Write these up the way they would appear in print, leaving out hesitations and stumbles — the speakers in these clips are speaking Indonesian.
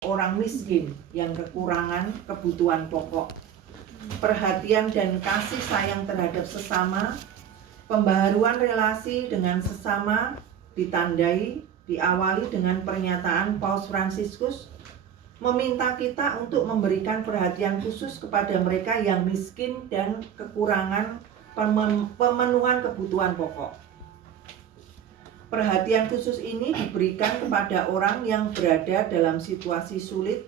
orang miskin yang kekurangan kebutuhan pokok, perhatian dan kasih sayang terhadap sesama, pembaharuan relasi dengan sesama diawali dengan pernyataan Paus Fransiskus meminta kita untuk memberikan perhatian khusus kepada mereka yang miskin dan kekurangan pemenuhan kebutuhan pokok. Perhatian khusus ini diberikan kepada orang yang berada dalam situasi sulit,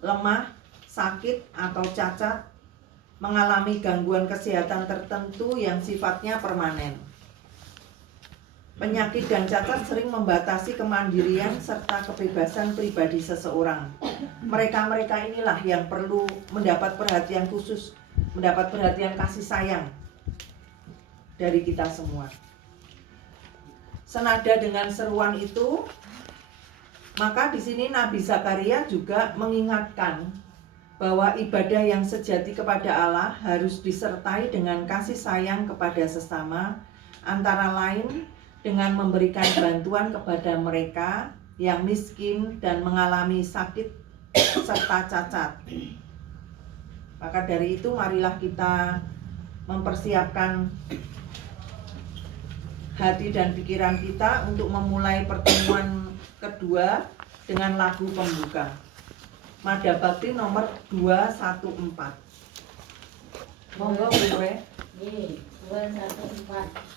lemah, sakit, atau cacat, mengalami gangguan kesehatan tertentu yang sifatnya permanen. Penyakit dan cacat sering membatasi kemandirian serta kebebasan pribadi seseorang. Mereka-mereka inilah yang perlu mendapat perhatian khusus, mendapat perhatian kasih sayang dari kita semua. Senada dengan seruan itu, maka di sini Nabi Zakaria juga mengingatkan bahwa ibadah yang sejati kepada Allah harus disertai dengan kasih sayang kepada sesama, antara lain dengan memberikan bantuan kepada mereka yang miskin dan mengalami sakit serta cacat. Maka dari itu marilah kita mempersiapkan hati dan pikiran kita untuk memulai pertemuan kedua dengan lagu pembuka. Mada Bakti nomor 214. Monggo Bu Re. 214.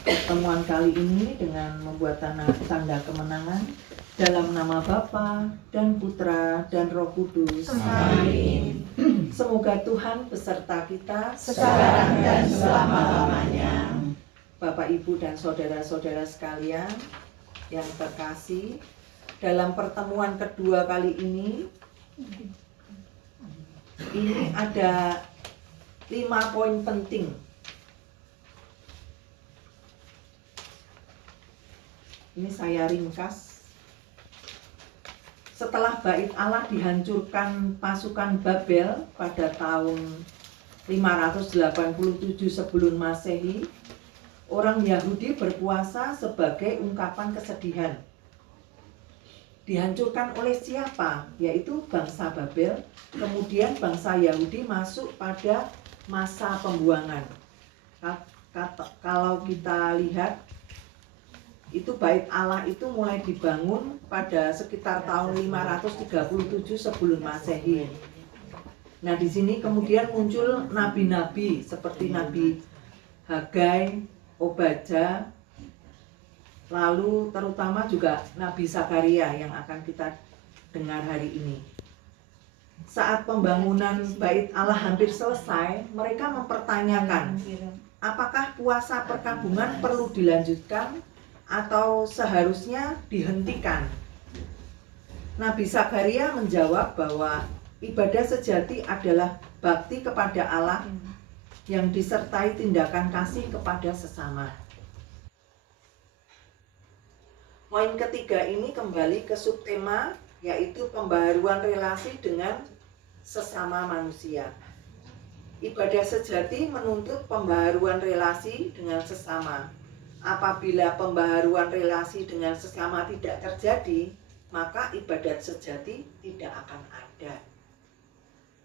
Pertemuan kali ini dengan membuat tanda kemenangan dalam nama Bapa dan Putra dan Roh Kudus. Amin. Semoga Tuhan beserta kita sekarang dan selama-lamanya. Bapak, Ibu, dan saudara-saudara sekalian yang terkasih, dalam pertemuan kedua kali ini ada 5 poin penting. Ini saya ringkas. Setelah Bait Allah dihancurkan pasukan Babel pada tahun 587 sebelum Masehi, orang Yahudi berpuasa sebagai ungkapan kesedihan. Dihancurkan oleh siapa? Yaitu bangsa Babel. Kemudian bangsa Yahudi masuk pada masa pembuangan. Kalau kita lihat Itu bait Allah itu mulai dibangun pada sekitar tahun 537 sebelum Masehi. Nah, di sini kemudian muncul nabi-nabi seperti Nabi Hagai, Obadja, lalu terutama juga Nabi Zakaria yang akan kita dengar hari ini. Saat pembangunan bait Allah hampir selesai, mereka mempertanyakan, apakah puasa perkabungan perlu dilanjutkan atau seharusnya dihentikan? Nabi Zakaria menjawab bahwa ibadah sejati adalah bakti kepada Allah yang disertai tindakan kasih kepada sesama. Poin ketiga ini kembali ke subtema, yaitu pembaharuan relasi dengan sesama manusia. Ibadah sejati menuntut pembaharuan relasi dengan sesama. Apabila pembaharuan relasi dengan sesama tidak terjadi, maka ibadat sejati tidak akan ada.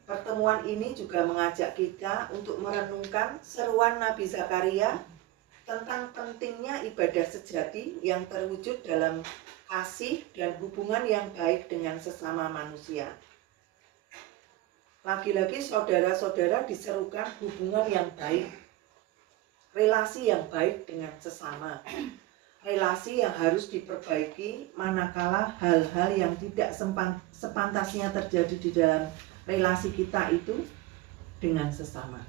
Pertemuan ini juga mengajak kita untuk merenungkan seruan Nabi Zakaria tentang pentingnya ibadah sejati yang terwujud dalam kasih dan hubungan yang baik dengan sesama manusia. Lagi-lagi saudara-saudara diserukan hubungan yang baik, relasi yang baik dengan sesama, relasi yang harus diperbaiki manakala hal-hal yang tidak sepantasnya terjadi di dalam relasi kita itu dengan sesama.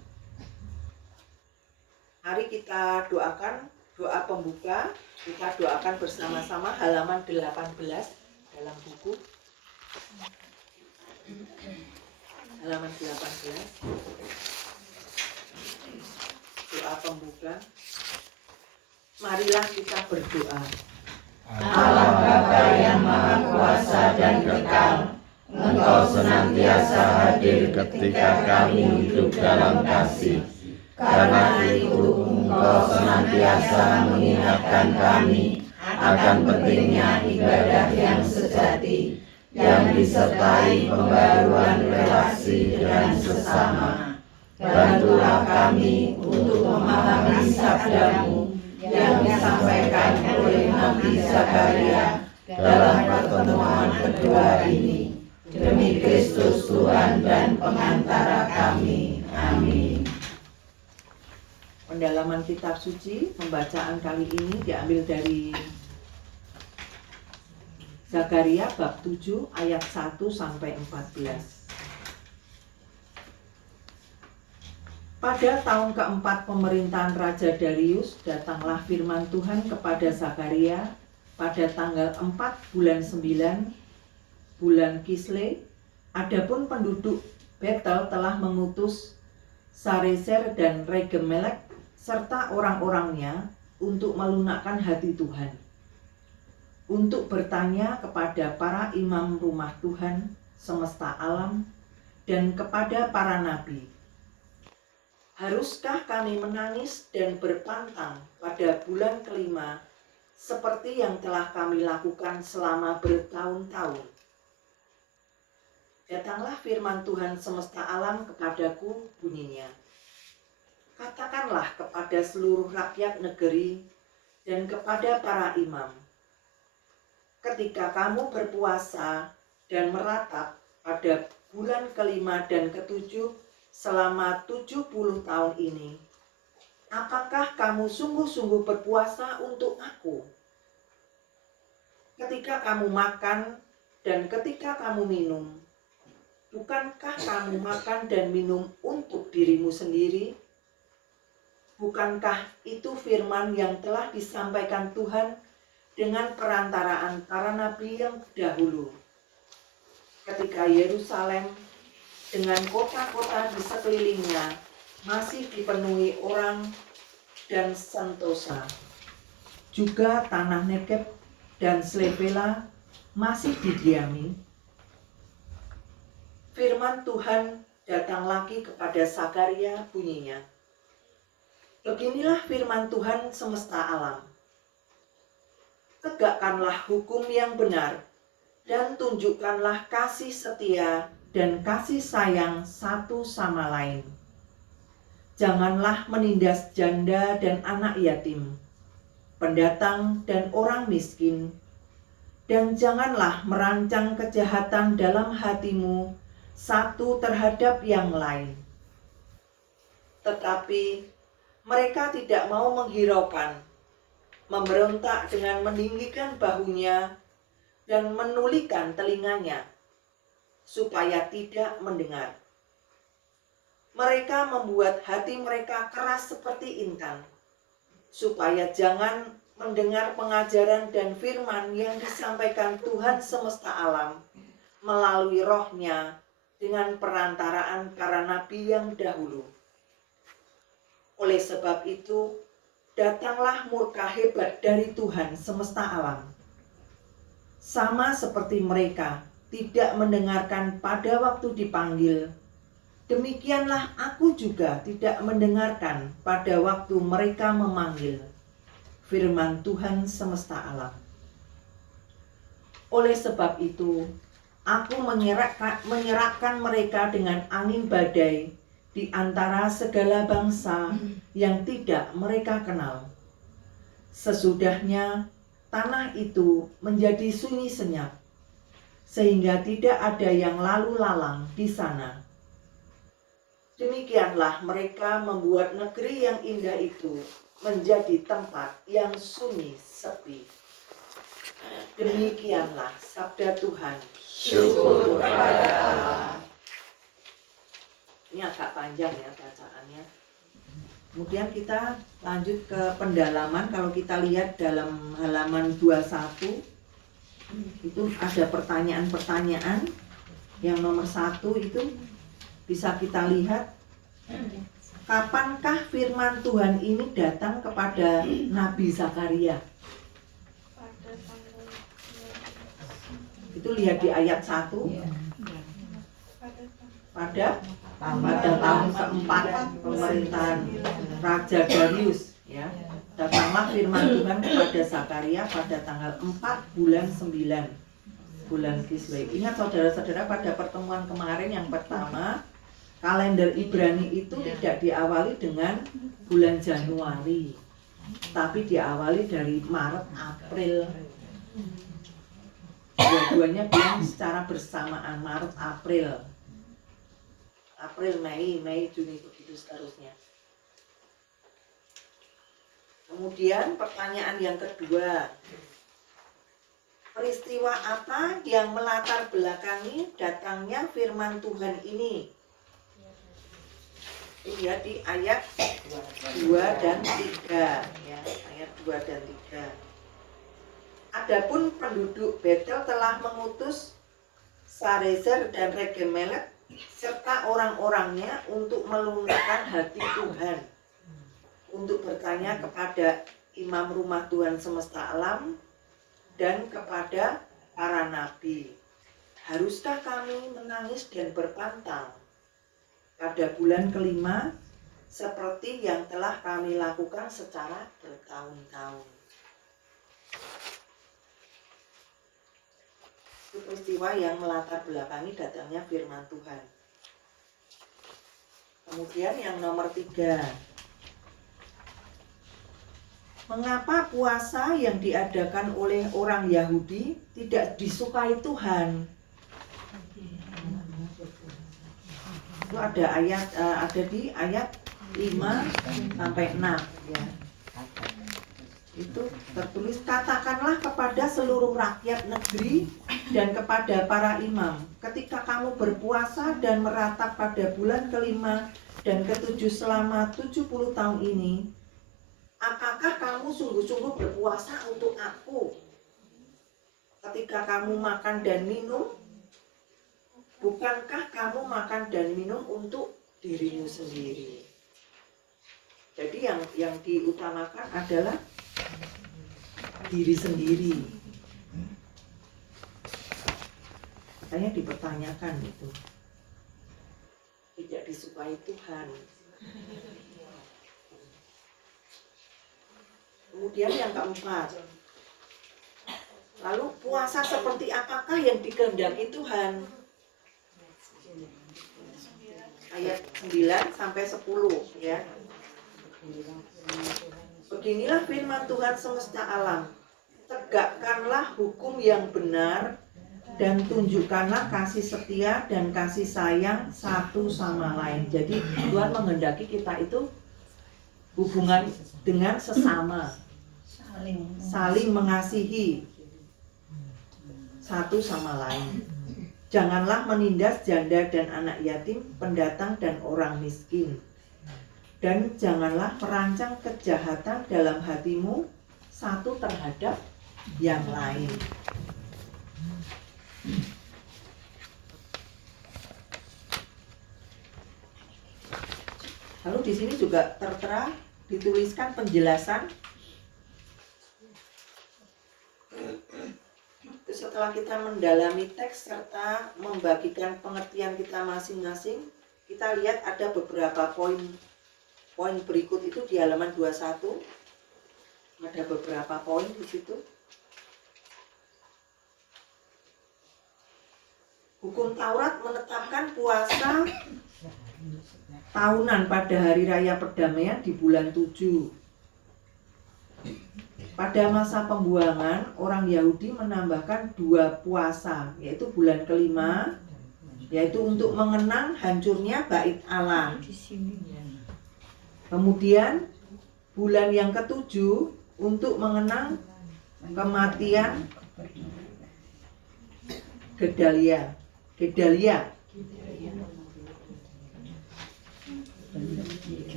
Mari kita doakan doa pembuka, kita doakan bersama-sama halaman 18 dalam buku. Halaman 18. Doa pembuka. Marilah kita berdoa. Allah Bapa yang Maha Kuasa dan Kekal, Engkau senantiasa hadir ketika kami hidup dalam kasih. Karena itu, Engkau senantiasa mengingatkan kami akan pentingnya ibadah yang sejati, yang disertai pembaruan relasi dengan sesama. Bantulah kami untuk memahami sabda-Mu yang disampaikan oleh Nabi Zakaria dalam pertemuan kedua ini. Demi Kristus Tuhan dan pengantara kami. Amin. Pendalaman kitab suci, pembacaan kali ini diambil dari Zakaria bab 7 ayat 1 sampai 14. Pada tahun keempat pemerintahan Raja Darius, datanglah firman Tuhan kepada Zakaria pada tanggal 4 bulan 9, bulan Kisle. Adapun penduduk Betel telah mengutus Sarezer dan Regemelek serta orang-orangnya untuk melunakkan hati Tuhan, untuk bertanya kepada para imam rumah Tuhan semesta alam dan kepada para nabi, haruskah kami menangis dan berpantang pada bulan kelima seperti yang telah kami lakukan selama bertahun-tahun? Datanglah firman Tuhan semesta alam kepadaku, bunyinya, katakanlah kepada seluruh rakyat negeri dan kepada para imam, ketika kamu berpuasa dan meratap pada bulan kelima dan ketujuh selama 70 tahun ini, apakah kamu sungguh-sungguh berpuasa untuk aku? Ketika kamu makan dan ketika kamu minum, bukankah kamu makan dan minum untuk dirimu sendiri? Bukankah itu firman yang telah disampaikan Tuhan dengan perantaraan para nabi yang dahulu, ketika Yerusalem dengan kota-kota di sekelilingnya masih dipenuhi orang dan sentosa, juga tanah Negeb dan Slepela masih didiami? Firman Tuhan datang lagi kepada Zakaria, bunyinya, beginilah firman Tuhan semesta alam, tegakkanlah hukum yang benar dan tunjukkanlah kasih setia dan kasih sayang satu sama lain. Janganlah menindas janda dan anak yatim, pendatang dan orang miskin, dan janganlah merancang kejahatan dalam hatimu satu terhadap yang lain. Tetapi mereka tidak mau menghiraukan, memberontak dengan meninggikan bahunya dan menulikan telinganya, supaya tidak mendengar. Mereka membuat hati mereka keras seperti intan, supaya jangan mendengar pengajaran dan firman yang disampaikan Tuhan semesta alam melalui Roh-Nya dengan perantaraan para nabi yang dahulu. Oleh sebab itu, datanglah murka hebat dari Tuhan semesta alam. Sama seperti mereka tidak mendengarkan pada waktu dipanggil, demikianlah aku juga tidak mendengarkan pada waktu mereka memanggil. Firman Tuhan semesta alam. Oleh sebab itu, aku menyerahkan mereka dengan angin badai di antara segala bangsa yang tidak mereka kenal. Sesudahnya tanah itu menjadi sunyi senyap, sehingga tidak ada yang lalu lalang di sana. Demikianlah mereka membuat negeri yang indah itu menjadi tempat yang sunyi sepi. Demikianlah sabda Tuhan. Syukur kepada Allah. Ini agak panjang ya bacaannya. Kemudian kita lanjut ke pendalaman. Kalau kita lihat dalam halaman 21, itu ada pertanyaan-pertanyaan. Yang nomor 1 itu bisa kita lihat, kapankah firman Tuhan ini datang kepada Nabi Zakaria? Itu lihat di ayat 1. Pada tahun keempat pemerintahan Raja Darius, ya. Datanglah firman Tuhan kepada Zakaria pada tanggal 4 bulan 9, bulan Kislev. Ingat saudara-saudara, pada pertemuan kemarin yang pertama, kalender Ibrani itu tidak diawali dengan bulan Januari, tapi diawali dari Maret, April. Dua-duanya bilang secara bersamaan, Maret, April, Mei, Juni, begitu seterusnya. Kemudian pertanyaan yang kedua, peristiwa apa yang melatar belakangi datangnya firman Tuhan ini? Lihat di ayat 2 dan 3, ya, ayat 2 dan 3. Adapun penduduk Betel telah mengutus Sarezer dan Regemelek serta orang-orangnya untuk melunakkan hati Tuhan, untuk bertanya kepada imam rumah Tuhan semesta alam dan kepada para nabi, haruskah kami menangis dan berpantang pada bulan kelima seperti yang telah kami lakukan secara bertahun-tahun? Itu peristiwa yang melatar belakangi datangnya firman Tuhan. Kemudian yang nomor 3, mengapa puasa yang diadakan oleh orang Yahudi tidak disukai Tuhan? Itu ada di ayat 5 sampai 6, ya. Itu tertulis, katakanlah kepada seluruh rakyat negeri dan kepada para imam, ketika kamu berpuasa dan meratap pada bulan kelima dan ketujuh selama 70 tahun ini, apakah kamu sungguh-sungguh berpuasa untuk aku? Ketika kamu makan dan minum, bukankah kamu makan dan minum untuk dirimu sendiri? Jadi yang diutamakan adalah diri sendiri. Katanya dipertanyakan itu. Tidak disukai Tuhan. Kemudian yang keempat, lalu puasa seperti apakah yang dikehendaki Tuhan? Ayat 9 sampai 10, ya. Beginilah firman Tuhan semesta alam. Tegakkanlah hukum yang benar dan tunjukkanlah kasih setia dan kasih sayang satu sama lain. Jadi Tuhan menghendaki kita itu hubungan dengan sesama, saling mengasihi satu sama lain. Janganlah menindas janda dan anak yatim, pendatang dan orang miskin. Dan janganlah merancang kejahatan dalam hatimu satu terhadap yang lain. Lalu di sini juga tertera dituliskan penjelasan. Setelah kita mendalami teks serta membagikan pengertian kita masing-masing, kita lihat ada beberapa poin berikut itu di halaman 21. Ada beberapa poin di situ. Hukum Taurat menetapkan puasa tahunan pada hari raya perdamaian di bulan 7. Pada masa pembuangan, orang Yahudi menambahkan 2 puasa, yaitu bulan kelima, yaitu untuk mengenang hancurnya Bait Allah. Kemudian bulan yang ke-7 untuk mengenang kematian Gedalia.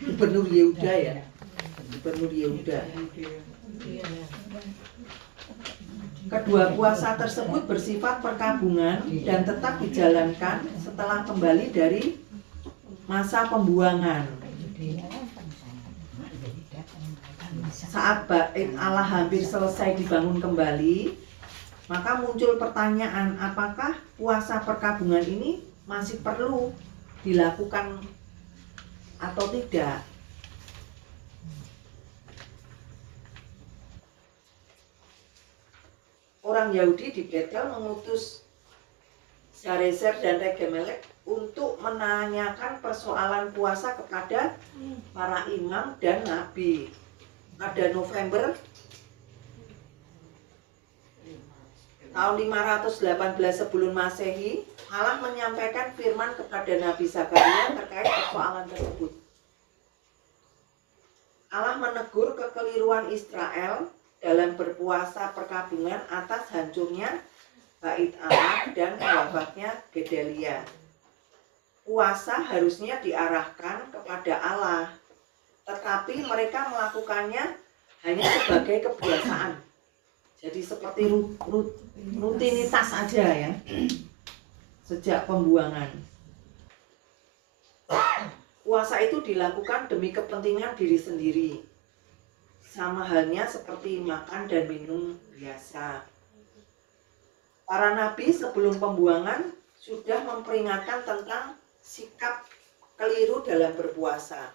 Gubernur Yehuda ya. Gubernur Yehuda. Kedua puasa tersebut bersifat perkabungan dan tetap dijalankan setelah kembali dari masa pembuangan. Saat Bait Allah hampir selesai dibangun kembali, maka muncul pertanyaan, apakah puasa perkabungan ini masih perlu dilakukan atau tidak? Orang Yahudi di Betel mengutus Sarezer dan Regemelek untuk menanyakan persoalan puasa kepada para imam dan nabi. Pada November tahun 518 sebelum Masehi, Allah menyampaikan firman kepada Nabi Zakaria terkait persoalan tersebut. Allah menegur kekeliruan Israel dalam berpuasa perkabungan atas hancurnya Bait Allah dan wafatnya Gedalia. Puasa harusnya diarahkan kepada Allah, tetapi mereka melakukannya hanya sebagai kebiasaan. Jadi seperti rutinitas saja ya, sejak pembuangan. Puasa itu dilakukan demi kepentingan diri sendiri, sama halnya seperti makan dan minum biasa. Para nabi sebelum pembuangan sudah memperingatkan tentang sikap keliru dalam berpuasa.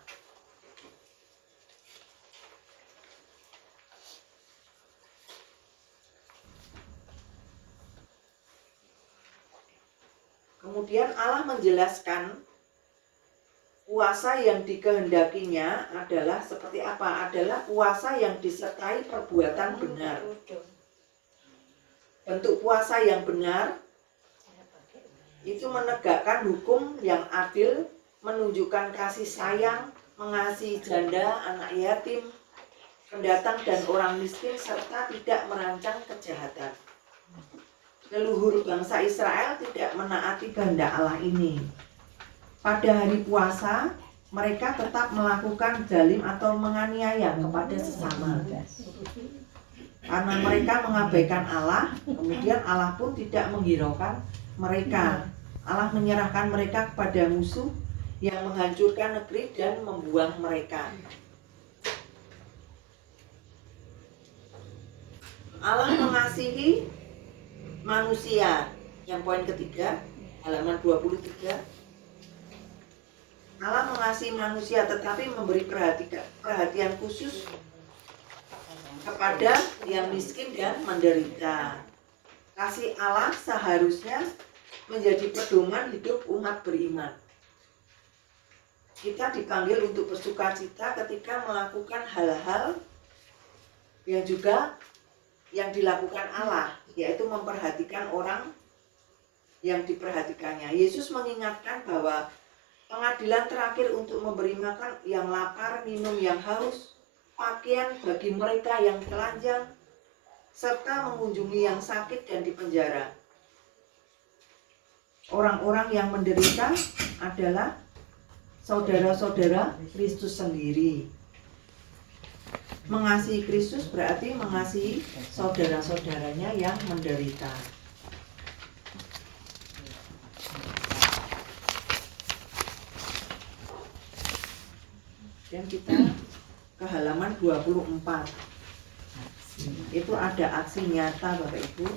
Kemudian Allah menjelaskan puasa yang dikehendakinya adalah seperti apa? Adalah puasa yang disertai perbuatan benar. Bentuk puasa yang benar itu menegakkan hukum yang adil, menunjukkan kasih sayang, mengasihi janda, anak yatim, pendatang dan orang miskin, serta tidak merancang kejahatan. Leluhur bangsa Israel tidak menaati kehendak Allah ini. Pada hari puasa, mereka tetap melakukan zalim atau menganiaya kepada sesama. Karena mereka mengabaikan Allah, kemudian Allah pun tidak menghiraukan mereka. Allah menyerahkan mereka kepada musuh yang menghancurkan negeri dan membuang mereka. Allah mengasihi manusia. Yang poin ketiga, halaman 23. Allah mengasihi manusia tetapi memberi perhatian khusus kepada yang miskin dan menderita. Kasih Allah seharusnya menjadi pedoman hidup umat beriman. kita dipanggil untuk bersukacita ketika melakukan hal-hal yang juga yang dilakukan Allah, yaitu memperhatikan orang yang diperhatikannya. Yesus mengingatkan bahwa pengadilan terakhir untuk memberi makan yang lapar, minum yang haus, pakaian bagi mereka yang telanjang, serta mengunjungi yang sakit dan dipenjara. Orang-orang yang menderita adalah saudara-saudara Kristus sendiri. Mengasihi Kristus berarti mengasihi saudara-saudaranya yang menderita. Dan kita ke halaman 24. Itu ada aksi nyata Bapak Ibu.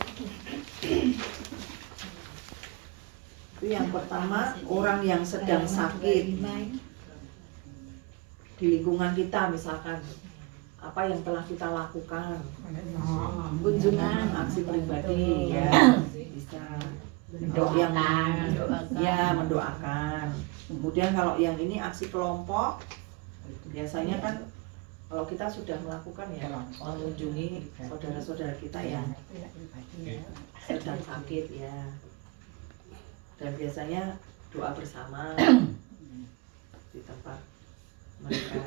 Itu yang pertama, orang yang sedang sakit di lingkungan kita, misalkan apa yang telah kita lakukan, kunjungan, aksi pribadi, ya bisa mendoakan, ya mendoakan. Kemudian kalau yang ini aksi kelompok, biasanya kan kalau kita sudah melakukan ya mengunjungi saudara-saudara kita yang sedang sakit ya. Dan biasanya doa bersama di tempat mereka.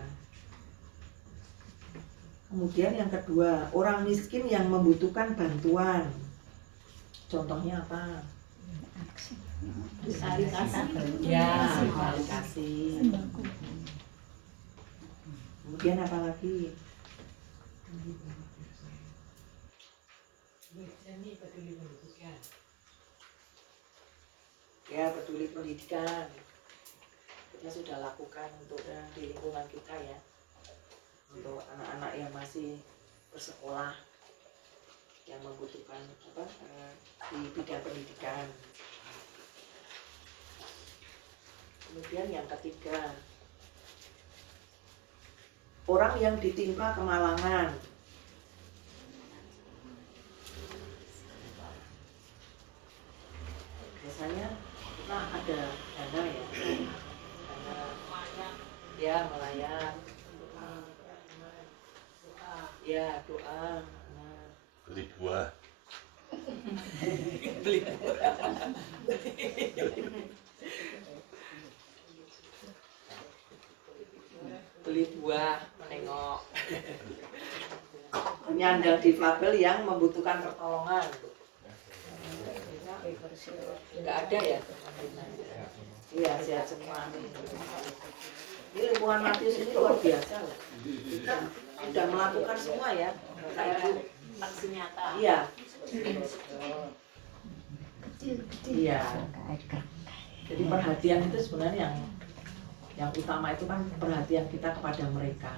Kemudian yang kedua, orang miskin yang membutuhkan bantuan. Contohnya apa? Cari kasih. Ya, cari kasih. Kemudian apa lagi? Ya, peduli pendidikan. Kita sudah lakukan untuk di lingkungan kita ya. Untuk anak-anak yang masih bersekolah yang membutuhkan di bidang pendidikan. Kemudian yang ketiga, orang yang ditimpa kemalangan. Biasanya kita ada dana ya, dana ya melayang, ya doa, Beli buah. beli buah. Beli buah, menengok, menyandang difabel yang membutuhkan pertolongan. Enggak ada ya? Iya, sehat semua. Ini lingkungan Matius ini luar biasa loh. Kita sudah melakukan semua ya. Aksi nyata. Iya. Iya. Jadi perhatian itu sebenarnya yang utama itu kan perhatian kita kepada mereka.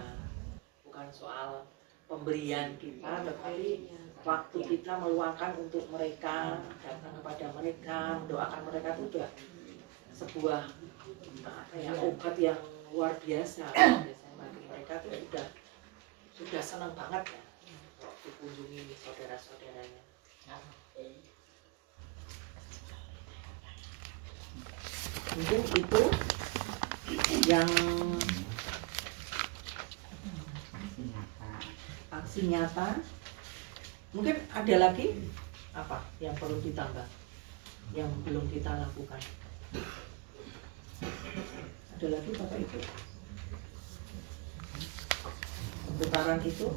Bukan soal pemberian kita, tetapi waktu kita meluangkan untuk mereka, datang kepada mereka, mendoakan mereka itu sudah sebuah obat yang luar biasa. Biasanya bagi mereka itu sudah senang banget ya dikunjungi saudara-saudaranya. Mungkin itu yang aksi nyata. Mungkin ada lagi apa yang perlu ditambah, yang belum kita lakukan? Ada lagi Bapak Ibu? Putaran itu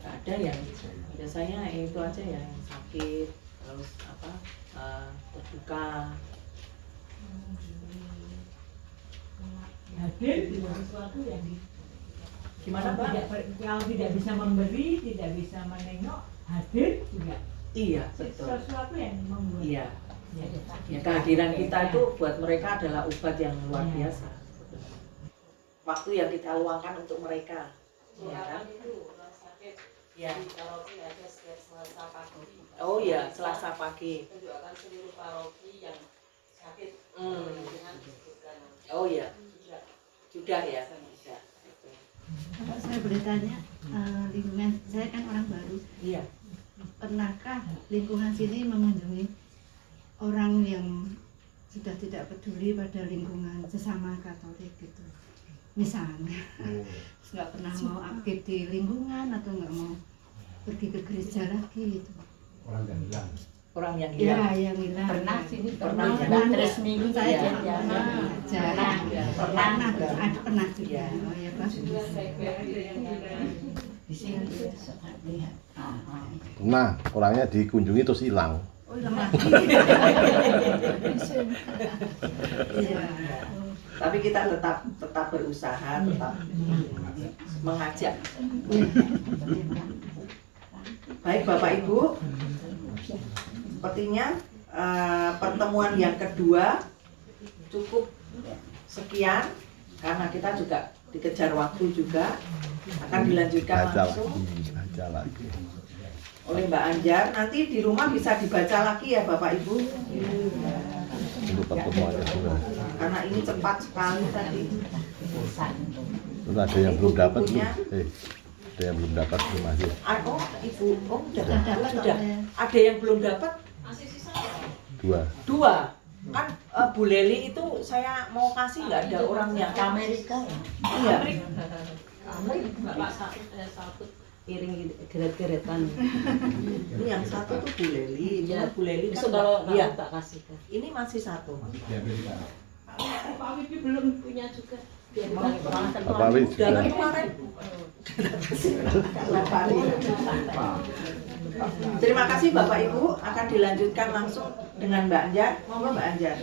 nggak ada ya, biasanya itu aja ya, yang sakit, terus apa berduka. Hadir dengan sesuatu yang Gimana Mbak? kalau tidak bisa memberi, tidak bisa menengok, hadir juga. Iya betul. Sesuatu yang membuat. Iya. Ya, kehadiran kita itu buat mereka adalah obat yang luar biasa. Waktu yang kita luangkan untuk mereka. Ya kan? Ya. Oh iya, Selasa pagi. Mendoakan seluruh paroki yang sakit. Oh iya. Sudah ya. Kalau saya boleh tanya, lingkungan saya kan orang baru. Iya. Pernahkah lingkungan sini mengunjungi orang yang sudah tidak peduli pada lingkungan sesama Katolik gitu. Misalnya nggak pernah mau aktif di lingkungan atau nggak mau pergi ke gereja lagi gitu. Orang yang Ya, hilang. yang hilang. Pernah sini Pernah. pernah resmi gitu Saya ya. pernah juga. Oh ya bagus. Di sini lihat. Nah, orangnya dikunjungi terus hilang. Oh hilang lagi. Iya. Tapi kita tetap berusaha, tetap mengajak. Baik Bapak Ibu, sepertinya pertemuan yang kedua cukup sekian karena kita juga dikejar waktu juga, akan dilanjutkan langsung Baca lagi. oleh Mbak Anjar. Nanti di rumah bisa dibaca lagi ya Bapak Ibu, Untuk pertemuan kedua. karena ini cepat sekali tadi. Terus ada yang belum dapat belum? Ada yang belum dapat belum masih? Oh Ibu, oh Sudah dapat sudah. oleh Ada yang belum dapat? Dua. Kan Bu Leli itu saya mau kasih nggak ada orang yang Ke Amerika ya. iya. Bapak satu piring geret-geretan. Ini yang satu tuh Bu Leli. Iya. Bu Leli kan Besok kalau iya. tak kasih kan. Ini masih satu. Pak Wibi belum punya juga. Biar Pak Wibi Udah juga. kemarin. Terima kasih Bapak Ibu, akan dilanjutkan langsung dengan Mbak Anjar. Monggo Mbak Anjar.